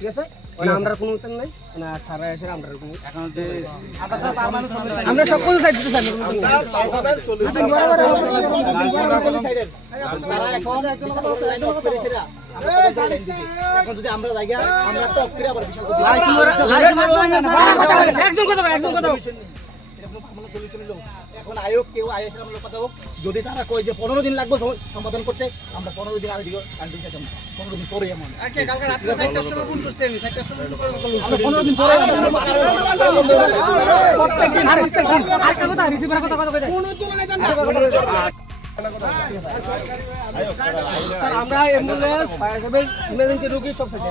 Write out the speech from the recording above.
ঠিক আছে আমরা কোনো উত্তর নাই না সারা এসে আমরা কোনো এখন যে আমরা সব কিছু সাইড দিতে চাই এখন যদি আমরা জায়গা আমরা তো অফিরে আবার বিশাল একদম কথা এখন আয়োগ কেউ আইএসএল আমরা কথা হোক যদি তারা কয় যে 15 দিন লাগবে সমাধান করতে আমরা 15 দিন আগে দিও কান্ট্রি যাবো 15 দিন পরে এমন ওকে কালকে রাতে 4টার সময় ফোন করতে আমি 4টার সময় আমরা 15 দিন পরে প্রত্যেকদিন আর কথা রিসিভার কথা কই দেয় কোন তো মানে জানা আমরা অ্যাম্বুলেন্স ফায়ার সার্ভিস ইমার্জেন্সি রোগী সব সাথে